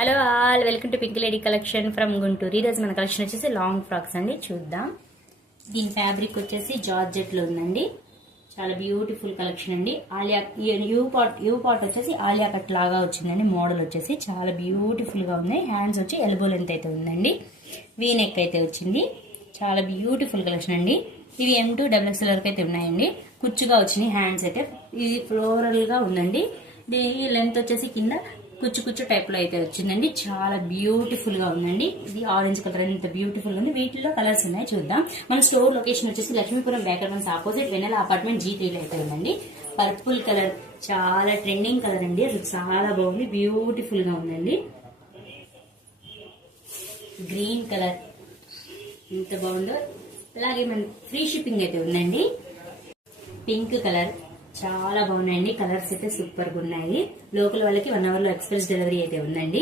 Hello all, welcome to pink lady collection from Guntur. ఈరోజు మన collection వచ్చేసి లాంగ్ ఫ్రాక్స్ అండి. చూద్దాం. దీని ఫ్యాబ్రిక్ వచ్చేసి జార్జెట్ లో ఉందండి. చాలా బ్యూటిఫుల్ కలెక్షన్ అండి. ఆలియా యూ పాట్ వచ్చేసి ఆలియా కట్ లాగా వచ్చిందండి. మోడల్ వచ్చేసి చాలా బ్యూటిఫుల్ గా ఉంది. హ్యాండ్స్ వచ్చి ఎల్బో లెంత్ అయితే ఉందండి. వీ నెక్ అయితే వచ్చింది. చాలా బ్యూటిఫుల్ కలెక్షన్ అండి. ఇవి M2 XXL వరకు అయితే ఉన్నాయండి. కుచ్చుగా వచ్చినాయి హ్యాండ్స్ అయితే. ఇది ఫ్లోరల్ గా ఉందండి. దీని లెంత్ వచ్చేసి కింద కుచ్చు కుచ్చు టైప్ లో అయితే వచ్చిందండి. చాలా బ్యూటిఫుల్ గా ఉందండి. ఇది ఆరెంజ్ కలర్ ఎంత బ్యూటిఫుల్ ఉంది. వీటిలో కలర్స్ ఉన్నాయి, చూద్దాం. మన స్టోర్ లొకేషన్ వచ్చేసి లక్ష్మీపురం బేకర్మన్స్ ఆపోజిట్ వెనెల అపార్ట్మెంట్ G3 లో అయితే ఉందండి. పర్పుల్ కలర్ చాలా ట్రెండింగ్ కలర్ అండి. అసలు చాలా బాగుంది, బ్యూటిఫుల్ గా ఉందండి. గ్రీన్ కలర్ ఎంత బాగుందో. అలాగే మన ఫ్రీ షిప్పింగ్ అయితే ఉందండి. పింక్ కలర్ చాలా బాగున్నాయండి. కలర్స్ అయితే సూపర్ గా ఉన్నాయి. లోకల్ వాళ్ళకి 1 hour లో ఎక్స్ప్రెస్ డెలివరీ అయితే ఉందండి.